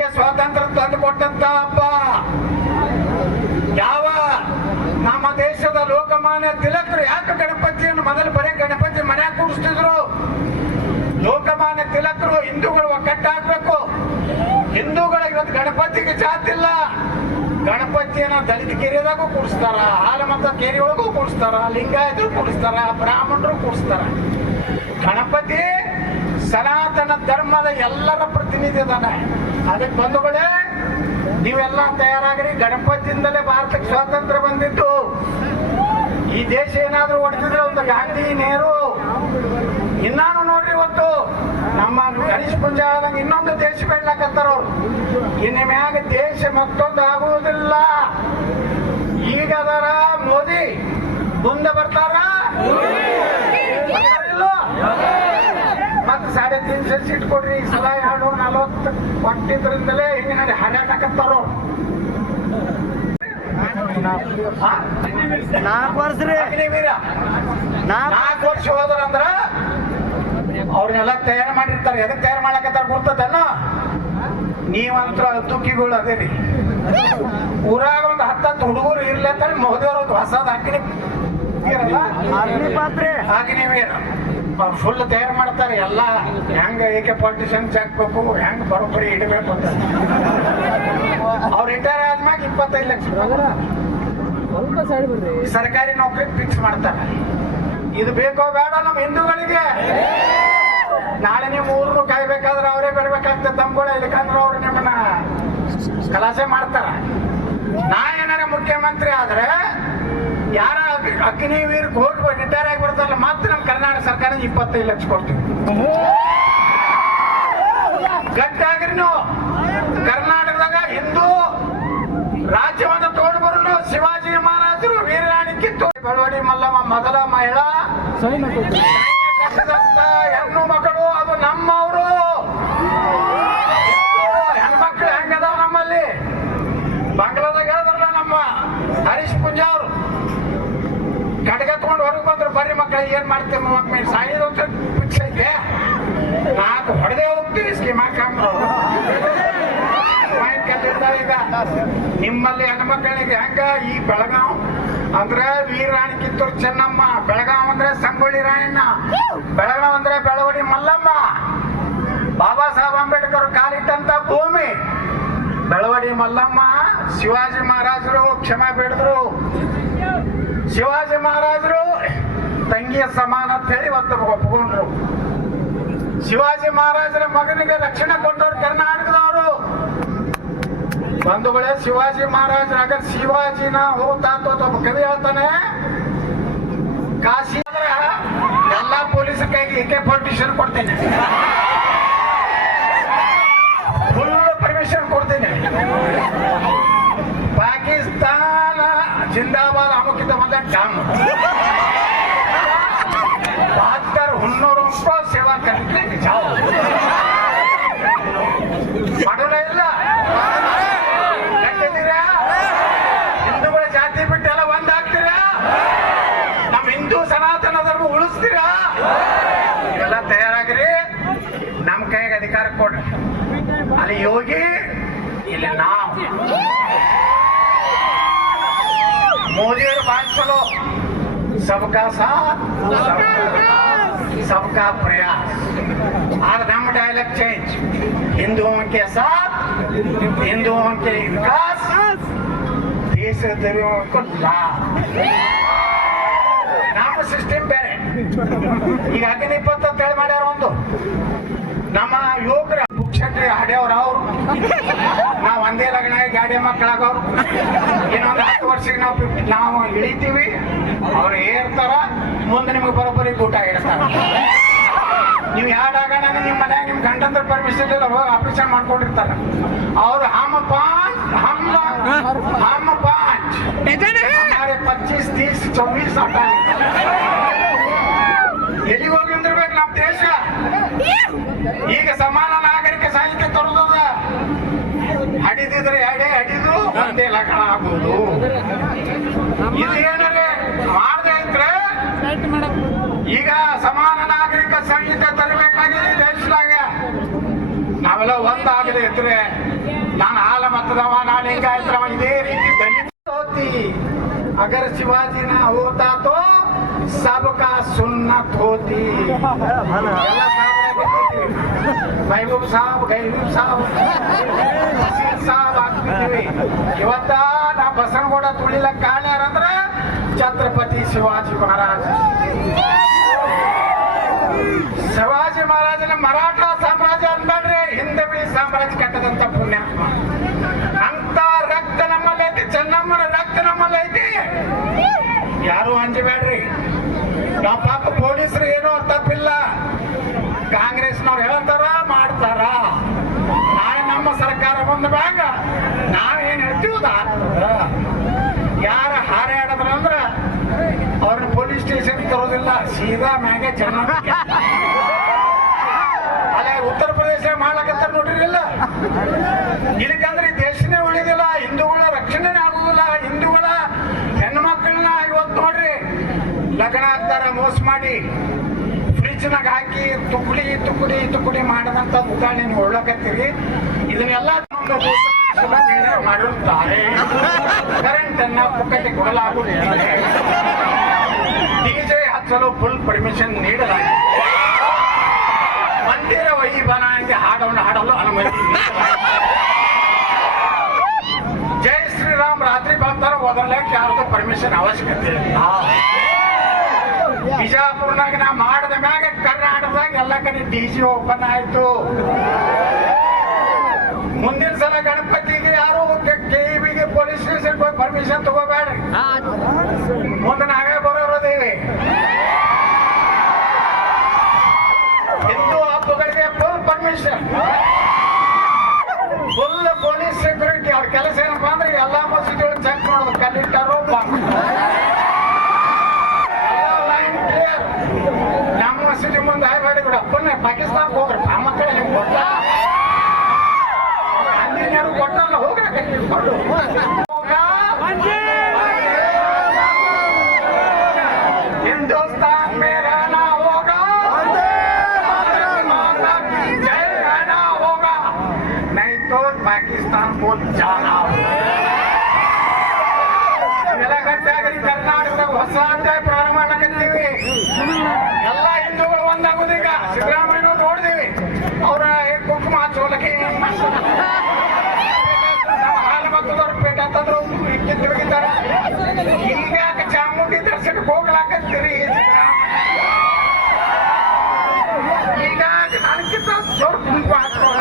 ಸ್ವಾತಂತ್ರ್ಯ ತಂದು ಕೊಟ್ಟಂತ ಹಬ್ಬ. ಯಾವ ನಮ್ಮ ದೇಶದ ಲೋಕಮಾನ್ಯ ತಿಲಕರು ಯಾಕೆ ಗಣಪತಿಯನ್ನು ಮೊದಲು ಬರೀ ಗಣಪತಿ ಮನ್ಯಾಗ ಕೂಡಿಸ್ತಿದ್ರು? ಲೋಕಮಾನ್ಯ ತಿಲಕರು ಹಿಂದೂಗಳು ಒಗ್ಗಟ್ಟಾಗಬೇಕು, ಹಿಂದೂಗಳ ಇವತ್ತು ಗಣಪತಿಗೆ ಜಾತಿಲ್ಲ. ಗಣಪತಿಯನ್ನ ದಲಿತ ಕೇರಿಯದಾಗೂ ಕೂಡಿಸ್ತಾರ, ಆಲಮತ ಕೇರಿ ಒಳಗೂ ಕೂಡಿಸ್ತಾರ, ಲಿಂಗಾಯತರು ಕೂಡಿಸ್ತಾರ, ಬ್ರಾಹ್ಮಣರು ಕೂಡಿಸ್ತಾರ. ಗಣಪತಿ ಸನಾತನ ಧರ್ಮದ ಎಲ್ಲರ ಪ್ರತಿನಿಧಿ ಅದಾನೆ. ಅದಕ್ಕೆ ಬಂಧುಗಳೇ, ನೀವೆಲ್ಲ ತಯಾರಾಗ್ರಿ. ಗಣಪತಿಯಿಂದಲೇ ಭಾರತಕ್ಕೆ ಸ್ವಾತಂತ್ರ್ಯ ಬಂದಿತ್ತು. ಈ ದೇಶ ಏನಾದ್ರೂ ಹೊಡೆದಿದ್ರೆ ಒಂದು ಗಾಂಧಿ, ನೆಹರು. ಇನ್ನಾನು ನೋಡ್ರಿ, ಇವತ್ತು ನಮ್ಮ ಗಣೇಶ್ ಪೂಜೆ ಆದಂಗೆ ಇನ್ನೊಂದು ದೇಶ ಬೆಳ್ಳಕತ್ತಾರ. ಇನ್ನು ಮ್ಯಾಗ ದೇಶ ಮತ್ತೊಂದು ಆಗುವುದಿಲ್ಲ. ಈಗ ಅದರ ಮೋದಿ ಮುಂದೆ ಬರ್ತಾರ, ಮತ್ತೆ 350 ಸೀಟ್ ಕೊಡ್ರಿ. ಈ ಸಲ 240 ಕೊಟ್ಟಿದ್ರಿಂದಲೇ ಹಿಂಗೆ ನೋಡಿ ಹರ್ಯಾಕತ್ತಾರ. 4 ವರ್ಷ ರೀ, ಅಗ್ನಿವೀರ 4 ವರ್ಷ ಹೋದ್ರಂದ್ರ ಅವ್ರನ್ನೆಲ್ಲ ತಯಾರು ಮಾಡಿರ್ತಾರೆ. ಎದಕ್ಕೆ ತಯಾರು ಮಾಡಕತ್ತಾರ ಗುರ್ತದನ್ನ? ನೀವಂತ್ರ ದುಃಖಿಗಳು ಅದೇರಿ. ಊರಾಗ ಒಂದು 10 ಹುಡುಗರು ಇರ್ಲಿ ಅಂತ ಮೋದಿ ಅವ್ರ ಹೊಸದ ಅಗ್ನಿವೀರ ಫುಲ್ ತಯಾರು ಮಾಡ್ತಾರೆ. ಎಲ್ಲ ಹೆಂಗ ಏಕೆ ಪಾಲಿಟಿಷಿಯನ್ಸ್ ಹಾಕ್ಬೇಕು, ಹೆಂಗ್ ಬರೋಬ್ಬರಿ ಇಡಬೇಕು ಅಂತ. ಅವ್ರು ರಿಟೈರ್ ಆದ್ಮ್ಯಾಗ 25 ಲಕ್ಷ ಸರ್ಕಾರಿ ನೌಕರಿ ಫಿಕ್ಸ್ ಮಾಡ್ತಾರೆ. ಇದು ಬೇಕೋ ಬೇಡ ನಮ್ಮ ಹಿಂದೂಗಳಿಗೆ? ನಾಳೆ ನೀವು ಊರು ಕಾಯ್ಬೇಕಾದ್ರೆ ಅವರೇ ಬರ್ಬೇಕಾಗ್ತದೆ ತಮ್ಗಳ, ಇಲ್ಲಕಂದ್ರೆ ಅವ್ರು ನಿಮ್ಮನ್ನ ಖಲಾಸೆ ಮಾಡ್ತಾರ. ನಾ ಏನಾರ ಮುಖ್ಯಮಂತ್ರಿ ಆದ್ರೆ ಯಾರ ಅಗ್ನಿವೀರ್ ಹೋಗಿ ರಿಟೈರ್ ಆಗಿ ಬರ್ತಾರಲ್ಲ, ಮತ್ತೆ ನಮ್ಮ ಕರ್ನಾಟಕ ಸರ್ಕಾರ 25 ಲಕ್ಷ ಕೊಡ್ತೀವಿ. ಗಟ್ಟಾಗ್ರಿ ನೀವು. ಕರ್ನಾಟಕದಾಗ ಹಿಂದೂ ರಾಜ್ಯವನ್ನು ತಗೊಂಡು ಬರಲು ಶಿವಾಜಿ ಮಹಾರಾಜರು ವೀರರಾಣಿ ಕಿತ್ತೂರು ಬೆಳವಡಿ ಮಲ್ಲಮ್ಮ ಮೊದಲ ಮಹಿಳಾ ಹೆಣ್ಣು ಮಕ್ಕಳು. ಅದು ನಮ್ಮವರು ಹೆಣ್ಮಕ್ಳು ಹೆಂಗದಾವ ನಮ್ಮಲ್ಲಿ. ಬಾಂಗ್ಲಾದಾಗ ಹೇಳಿದ್ರಲ್ಲ ನಮ್ಮ ಹರೀಶ್ ಪೂಂಜಾ ಅವರು, ಕಡ್ಗ ತಗೊಂಡು ಹೊರಗೆ ಬಂದ್ರು, ಬರ್ರಿ ಮಕ್ಕಳಿಗೆ ಏನ್ ಮಾಡ್ತೀವಿ ಮಮ್ಮಿ ಸಾಯಿದ ಫಿಕ್ಸ್ ಐತೆ, 4 ಹೊಡೆದೇ ಹೋಗ್ತೀವಿ ಸ್ಕೀಮ್ ಹಾಕಂಬ್ರು. ಈಗ ನಿಮ್ಮಲ್ಲಿ ಹೆಣ್ಮಕ್ಕಳಿಗೆ ಹೆಂಗ ಈ ಬೆಳಗಾವ್ ಅಂದ್ರೆ ವೀರರಾಣಿ ಕಿತ್ತೂರು ಚೆನ್ನಮ್ಮ, ಬೆಳಗಾವ್ ಅಂದ್ರೆ ಸಂಗೊಳ್ಳಿ ರಾಯಣ್ಣ, ಬೆಳಗಾವ್ ಅಂದ್ರೆ ಬೆಳವಡಿ ಮಲ್ಲಮ್ಮ, ಬಾಬಾ ಸಾಹೇಬ್ ಅಂಬೇಡ್ಕರ್ ಕಾಲಿಟ್ಟಂತ ಭೂಮಿ ಬೆಳವಡಿ ಮಲ್ಲಮ್ಮ. ಶಿವಾಜಿ ಮಹಾರಾಜರು ಕ್ಷಮೆ ಬೇಡಿದ್ರು. ಶಿವಾಜಿ ಮಹಾರಾಜರು ತಂಗಿಯ ಸಮಾನ ಅಂತ ಹೇಳಿ ಇವತ್ತು ಒಪ್ಕೊಂಡ್ರು. ಶಿವಾಜಿ ಮಹಾರಾಜರ ಮಗನಿಗೆ ರಕ್ಷಣೆ ಕೊಟ್ಟವ್ರು ಕರ್ನಾಟಕದವರು. ಬಂಧುಗಳೇ, ಶಿವಾಜಿ ಮಹಾರಾಜರ ಅಗರ್ ಶಿವಾಜಿನ ಹೋಗ್ತಾ ಒಬ್ಬ ಕವಿ ಹೇಳ್ತಾನೆ, ಕಾಶಿ ಅಂದ್ರೆ ಎಲ್ಲಾ ಪೊಲೀಸ್ ಕೈಗೆ ಏಕೆ ಪರ್ಮಿಷನ್ ಕೊಡ್ತೇನೆ, ಫುಲ್ ಪರ್ಮಿಷನ್ ಕೊಡ್ತೇನೆ. ಪಾಕಿಸ್ತಾನ ಜಿಂದಾಬಾದ್ ಅಮುಕಿತ ಬಂದ ಡಾಮ್ 72 ಹುನ್ನೂರು ಸೇವಾ ಕರೀಲಿ ಜಾವ್ ಮಾಡೋಣ ಇಲ್ಲ. ಗಟ್ಟಿದ್ದೀರಾ? ಹಿಂದೂಗಳ ಜಾತಿ ಬಿಟ್ಟೆಲ್ಲ ಒಂದಾಗ್ತೀರಾ? ನಮ್ಮ ಹಿಂದೂ ಸನಾತನ ಧರ್ಮ ಉಳಿಸ್ತೀರಾ? ಇವೆಲ್ಲ ತಯಾರಾಗ್ರಿ. ನಮ್ಮ ಕೈಗೆ ಅಧಿಕಾರ ಕೊಡ್ರಿ. ಅಲ್ಲಿ ಯೋಗಿ, ಇಲ್ಲಿ ನಾವು. ಮೋದಿಯವರು ಭಾಷಣ सबका साथ सबका प्रयास. आज हम डायलॉग चेंज, हिंदुओं के साथ हिंदुओं के विकास, देश धर्मों को लाभ. ನಮ್ಮ ಸಿಸ್ಟಮ್ ಬೇರೆ. ಈಗ ಅಗ್ನಿಪಥ ಅಂತ ಹೇಳಿ ಮಾಡ್ಯಾರ. ಒಂದು ನಮ್ಮ ಯುವಕರ ಪುಕ್ಷಟ್ರಿ ಹಾಡ್ಯವ್ರ ಅವ್ರು, ನಾವು ಒಂದೇ ಲಗ್ನ ಗಾಡಿ ಮಕ್ಕಳಾಗವ್ರು. ಇನ್ನೊಂದು 10 ವರ್ಷಕ್ಕೆ ನಾವು ಇಳಿತೀವಿ, ಅವ್ರು ಏರ್ತಾರ, ಮುಂದೆ ನಿಮಗೆ ಬರೋಬ್ಬರಿ ಊಟ ಇಡ್ತಾರ. ನೀವು ಯಾಡಾಗಣ ನಿಮ್ಮ ಮನ್ಯಾಗ ನಿಮ್ ಗಂಡಂದ್ರ ಪರ್ಮಿಷನ್ ಇಲ್ಲ, ಹೋಗಿ ಆಪರೇಷನ್ ಮಾಡ್ಕೊಂಡಿರ್ತಾರ. ಅವ್ರು ಹಮ್ ಪಾಂಚ್ 25, 30, 24 ಎಲ್ಲಿಗೆ ಹೋಗಿ ನಿಂದಿರ್ಬೇಕು ನಮ್ಮ ದೇಶ? ಈಗ ಸಮಾನ ನಾಗರಿಕ ಸಾಹಿತ್ಯ ತೋರ್ದದ. ಹಡಿದಿದ್ರೆ ಎಡೆ ಹಡಿದು ಒಂದೇ ಲಗ್ನ ಆಗುವುದು. ಇದು ಏನಾರೆ ಮಾಡದೆ ಇದ್ರೆ ಈಗ ಸಮಾನ ನಾಗರಿಕ ಸಂಹಿತೆ ತರಬೇಕಾಗಿದೆ ದೇಶದಾಗ. ನಾವೆಲ್ಲ ಒಂದಾಗದೆ ಇದ್ರೆ ನಾನು ಹಾಲ ಮತದವ, ನಾನು ಲಿಂಗಾಯತರವ, ಇದೇ ರೀತಿ ದಲಿತ ಹೋತಿ. ಅಗರ್ ಶಿವಾಜಿ ನಾ ಹೋತಾ ತೋ सबका सुन्नत होती. ಎಲ್ಲ ಮಹಬೂಬ್ ಸಾಬ್, ಗೈಬೂಬ್ ಸಾಬ್, ಬಸೀರ್ ಸಾಬ್ ಆಗ್ತಿದ್ದೀವಿ. ಇವತ್ತ ನಾ ಬಸನಗೌಡ ತುಳಿಲಕ್ಕ ಕಾರಣ ಯಾರಂದ್ರ ಛತ್ರಪತಿ ಶಿವಾಜಿ ಮಹಾರಾಜ್. ಶಿವಾಜಿ ಮಹಾರಾಜನ ಮರಾಠ ಸಾಮ್ರಾಜ್ಯ ಅಂದ್ರಿ, ಹಿಂದವಿ ಸಾಮ್ರಾಜ್ಯ ಕಟ್ಟದಂತ ಪುಣ್ಯಾತ್ಮ. ಅಂತ ರಕ್ತ ನಮ್ಮಲ್ಲೈತಿ, ಚೆನ್ನಮ್ಮನ ರಕ್ತ ನಮ್ಮಲ್ಲೈತಿ. ಯಾರು ಅಂಜಬೇಡ್ರಿ. ನಾವು ಪಾಪ ಪೊಲೀಸರು ಏನೋ ತಪ್ಪಿಲ್ಲ, ಕಾಂಗ್ರೆಸ್ನವ್ರು ಹೇಳ್ತಾರ ಮಾಡ್ತಾರ. ನಾಳೆ ನಮ್ಮ ಸರ್ಕಾರ ಬಂದ ಬ್ಯಾಗ ನಾವೇನ್ ಹೇಳ್ತೀವದ ಯಾರ ಹಾರಾಡದ್ರಂದ್ರ ಅವ್ರನ್ನ ಪೊಲೀಸ್ ಸ್ಟೇಷನ್ ತರೋದಿಲ್ಲ, ಸೀದಾ ಮ್ಯಾಗೆ ಚೆನ್ನ. ಅಲ್ಲೇ ಉತ್ತರ ಪ್ರದೇಶ ಮಾಡ್ಲಕತ್ತಾರ ನೋಡ್ರಿ. ಇಲ್ಲ ಇದಕ್ಕಂದ್ರೆ ದೇಶನೇ ಉಳಿದಿಲ್ಲ, ಹಿಂದೂಗಳ ರಕ್ಷಣೆ ಆಗುದಿಲ್ಲ. ಹಿಂದೂಗಳ ಹೆಣ್ಮಕ್ಳನ್ನ ಇವತ್ತು ನೋಡ್ರಿ ಲಗ್ನ ಆಗ್ತಾರ ಮೋಸ ಮಾಡಿ ಫ್ರಿಜ್ನಾಗ ಹಾಕಿ ತುಕುಡಿ ತುಕುಡಿ ತುಕುಡಿ ಮಾಡದಂತ ಉದಾಹರಣೆ ನೀವು ಒಳ್ಳಕತ್ತೀರಿ. ಇದನ್ನೆಲ್ಲ ಮಾಡಿರುತ್ತಾರೆ. ಕರೆಂಟ್ ಅನ್ನ ಪುಕ್ಕಟ್ಟೆ ಕೊಡಲಾಗುತ್ತಿದೆ. ಡಿಜೆ ಹಚ್ಚಲು ಫುಲ್ ಪರ್ಮಿಷನ್ ನೀಡಲಾಗಿದೆ. ಮಂದಿರ ವೈಭವ ಎಂದು ಹಾಡವನ್ನು ಹಾಡಲು ಅನುಮತಿ ನೀಡಲಾಗಿದೆ. ಜೈ ಶ್ರೀರಾಮ್ ರಾತ್ರಿ ಬರ್ತಾರ ಓದರ್ಲಕ್ಕೆ ಯಾರ್ದು ಪರ್ಮಿಷನ್ ಅವಶ್ಯಕತೆ ಇಲ್ಲ. ಬಿಜಾಪುರ್ನಾಗ ನಾ ಮಾಡಿದ ಮ್ಯಾಗ ಕರ್ನಾಟಕದಾಗ ಎಲ್ಲ ಕಡೆ ಡಿಜಿ ಓಪನ್ ಆಯ್ತು. ಮುಂದಿನ ಸಲ ಗಣಪತಿಗೆ ಯಾರು ಕೆಇಬಿಗೆ ಪೊಲೀಸ್ ಸ್ಟೇಷನ್ ಹೋಗಿ ಪರ್ಮಿಷನ್ ತಗೋಬೇಡ್ರಿ. ಮುಂದೆ ನಾವೇ ಬರೋರದೇವಿ. ಹಿಂದೂ ಹಬ್ಬಗಳಿಗೆ full permission, full police security. ಅವ್ರ ಕೆಲಸ ಏನಪ್ಪಾ ಅಂದ್ರೆ ಎಲ್ಲಾ ಮಸೀದಿಗಳು ಚೆಕ್ ಮಾಡೋದು, ಕಲ್ಲಿಟ್ಟಾರೋ ನಮ್ಮ ಮಸೀದಿ ಮುಂದೆ ಆಯ್ಬೇಡಿ ಬಿಡ. ಅಪ್ಪನ್ನೇ ಪಾಕಿಸ್ತಾನಕ್ಕೆ ಹೋಗ್ರಿ, ಆ ಮಕ್ಕಳ ನಿಮ್ಗೆ ಗೊತ್ತ ಅಂದಿನ ಕೊಟ್ಟಲ್ಲ ಹೋಗ್ರಿ. ಹಿಂದೂಸ್ತಾನ್ ಮೇರಾ ನಾ ಹೋಗಾ, ಮಾತಾ ಕಿ ಜೈ ನಾ ಹೋಗಾ, ನೈ ತೋ ಪಾಕಿಸ್ತಾನ್ ಕೋ ಜಾನಾ. ಎಲ್ಲ ಗಟ್ಟಿಯಾಗಿ ಕರ್ನಾಟಕದಾಗ ಹೊಸ ಅಧ್ಯಾಯ ಪ್ರಾರಂಭ ಮಾಡಕತ್ತೀವಿ. ಎಲ್ಲ ಹಿಂದೂಗಳು ಒಂದಾಗುದು. ಈಗ ಸಿದ್ದರಾಮಯ್ಯನವ್ರು ನೋಡಿದೀವಿ, ಅವ್ರ ಕುಂಕುಮ ಹಚ್ಚೋಲಕ್ಕೆ ಹಾಲು ಮತ್ತದವ್ರ ಪೇಟ ಅಂತಂದ್ರು ತಿರುಗಿದ್ದಾರೆ. ಈಗ ಚಾಮುಂಡಿ ದರ್ಶನಕ್ಕೆ ಹೋಗ್ಲಾಕತ್ತೀರಿ. ಈಗ ನನಗಿಂತ ದೊಡ್ಡ ಕುಂಕುಮ ಹಚ್ಕೋದು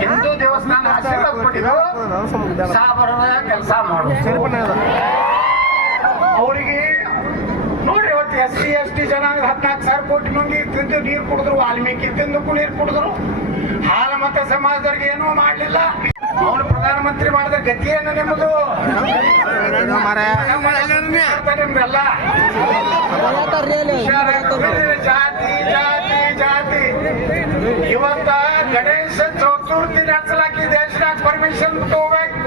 ಹಿಂದೂ ದೇವಸ್ಥಾನ ಆಶೀರ್ವಾದ ಕೊಟ್ಟಿದ್ದು ಸಾಬರದ ಕೆಲಸ ಮಾಡೋದು. ಅವರಿಗೆ ನೋಡ್ರಿ ಇವತ್ತು SC/ST ಜನ 14,000 ಕೋಟಿ ಮಂದಿ ತಿಂದು ನೀರು ಕುಡಿದ್ರು, ವಾಲ್ಮೀಕಿ ತಿಂದಕ್ಕೂ ನೀರು ಕುಡಿದ್ರು. ಹಾಲ ಮತ ಸಮಾಜದವ್ರಿಗೆ ಏನೂ ಮಾಡ್ಲಿಲ್ಲ. ಅವನು ಪ್ರಧಾನಮಂತ್ರಿ ಮಾಡಿದ ಗತಿ ಏನು ನಿಮ್ಮದು? ನಿಮ್ಗೆಲ್ಲ ಜಾತಿ ಜಾತಿ ಜಾತಿ. ಇವತ್ತ ಗಣೇಶ ಚತುರ್ಥಿ ನಡೆಸಲಾಕಿ ದೇಶದಾಗ ಪರ್ಮಿಷನ್ ತಗೋಬೇಕು,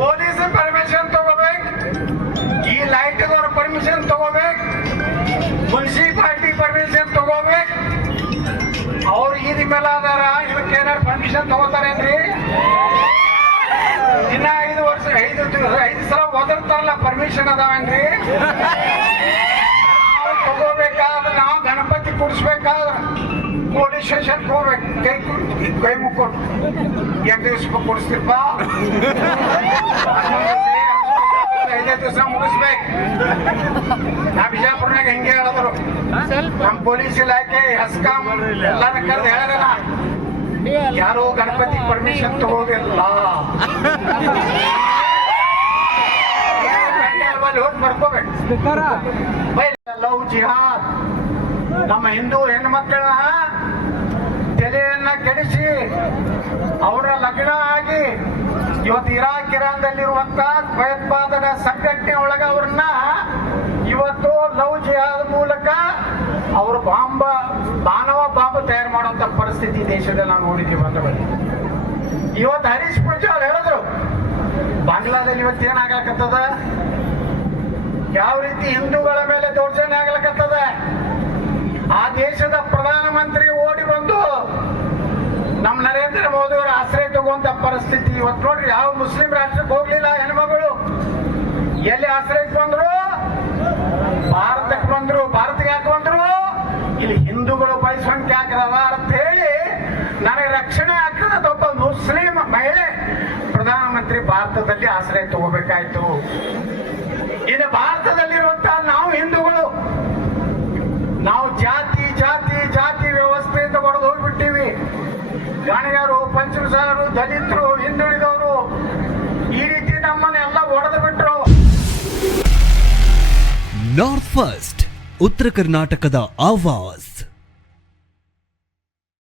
ಪೊಲೀಸ್ ಪರ್ಮಿಷನ್ ತಗೋಬೇಕು, ಈ ಲೈಟ್ದವ್ರ ಪರ್ಮಿಷನ್ ತಗೋಬೇಕು, ಮುನ್ಸಿಪಾಲಿಟಿ ಪರ್ಮಿಷನ್ ತಗೋಬೇಕು. ಅವ್ರು ಈದ್ ಮೇಲೆ ಅದಾರ, ಇವಕ್ಕೆ ಏನಾರು ಪರ್ಮಿಷನ್ ತಗೋತಾರೇನ್ರಿ? ದಿನ 5 ವರ್ಷ 5 ಸಲ ಓದಿರ್ತಾರಲ್ಲ, ಪರ್ಮಿಷನ್ ಅದಾವೇನ್ರಿ? ನಾವು ತಗೋಬೇಕಾದ್ರೆ, ನಾವು ಗಣಪತಿ ಕುಡಿಸ್ಬೇಕಾದ್ರೆ ಪೊಲೀಸ್ ಸ್ಟೇಷನ್ ಹೋಗ್ಬೇಕು, ಕೈ ಮುಕ್ಕೊಟ್ಟು 2 ದಿವಸ ಕೊಡಿಸ್ತಿಪ್ಪ, 5 ದಿವಸ ಮುಗಿಸ್ಬೇಕು. ನಾ ಬಿಜಾಪುರ್ನಾಗ ಹೆಂಗೆ ಹೇಳಿದ್ರು, ನಮ್ಮ ಪೊಲೀಸ್ ಇಲಾಖೆ ಹೆಸ್ಕಾಂ ಎಲ್ಲಾನ ಕರೆದು ಹೇಳಿದಲ್ಲ, ಯಾರು ಗಣಪತಿ ಪರ್ಮಿಷನ್ ತಗೋದಿಲ್ಲ. ಹೋಗಿ ಬರ್ಕೋಬೇಕು. ಲವ್ ಜಿಹಾದ್ ನಮ್ಮ ಹಿಂದೂ ಹೆಣ್ಮಕ್ಕಳನ್ನ ತಲೆಯನ್ನ ಕೆಡಿಸಿ ಅವರ ಲಗ್ನ ಆಗಿ ಇವತ್ತು ಇರಾನ್ದಲ್ಲಿರುವಂತ ಭಯೋತ್ಪಾದನಾ ಸಂಘಟನೆ ಒಳಗ ಅವ್ರನ್ನ ಇವತ್ತು ಲವ್ ಜಿಹಾದ್ ಮೂಲಕ ಅವರು ಮಾನವ ಬಾಂಬ್ ತಯಾರು ಮಾಡುವಂತ ಪರಿಸ್ಥಿತಿ ದೇಶದಲ್ಲಿ ನಾವು ನೋಡಿದ್ದೀವಿ. ಇವತ್ತು ಹರೀಶ್ ಪೂಜಾ ಅವ್ರು ಹೇಳಿದ್ರು, ಬಾಂಗ್ಲಾದಲ್ಲಿ ಇವತ್ತು ಏನಾಗ್ಲಕತ್ತದ, ಯಾವ ರೀತಿ ಹಿಂದೂಗಳ ಮೇಲೆ ದೌರ್ಜನ್ಯ ಆಗ್ಲಕತ್ತದ. ಆ ದೇಶದ ಪ್ರಧಾನಮಂತ್ರಿ ಓಡಿ ಬಂದು ನಮ್ಮ ನರೇಂದ್ರ ಮೋದಿ ಅವರ ಆಶ್ರಯ ತಗುವಂತ ಪರಿಸ್ಥಿತಿ ಇವತ್ತು ನೋಡ್ರಿ. ಯಾವ ಮುಸ್ಲಿಂ ರಾಷ್ಟ್ರಕ್ಕೆ ಹೋಗ್ಲಿಲ್ಲ ಹೆಣ್ಮಗಳು, ಎಲ್ಲಿ ಆಶ್ರಯಕ್ಕೆ ಬಂದ್ರು? ಭಾರತಕ್ಕೆ ಬಂದ್ರು. ಭಾರತಕ್ಕೆ ಯಾಕೆ ಬಂದ್ರು? ಇಲ್ಲಿ ಹಿಂದೂಗಳು ಬಹುಸಂಖ್ಯಾತ ಅಂತ ಹೇಳಿ ನನಗೆ ರಕ್ಷಣೆ ಆಗ್ತದ ಒಬ್ಬ ಮುಸ್ಲಿಂ ಮಹಿಳೆ ಪ್ರಧಾನಮಂತ್ರಿ ಭಾರತದಲ್ಲಿ ಆಶ್ರಯ ತಗೋಬೇಕಾಯ್ತು. ಇನ್ನು ಭಾರತದಲ್ಲಿರುವಂತಹ ನಾವು ಹಿಂದೂಗಳು, ನಾವು ಜಾತಿ ಜಾತಿ ಜಾತಿ ವ್ಯವಸ್ಥೆಯಿಂದ ಹೊಡೆದು ಹೋಗ್ಬಿಟ್ಟಿವಿ. ಗಣಿಯರು, ಪಂಚಮಸಾಲರು, ದಲಿತರು, ಹಿಂದುಳಿದವರು ಈ ರೀತಿ ನಮ್ಮನ್ನೆಲ್ಲ ಹೊಡೆದು ಬಿಟ್ರು. ನಾರ್ತ್ ಫಸ್ಟ್ ಉತ್ತರ ಕರ್ನಾಟಕದ ಆವಾಜ್.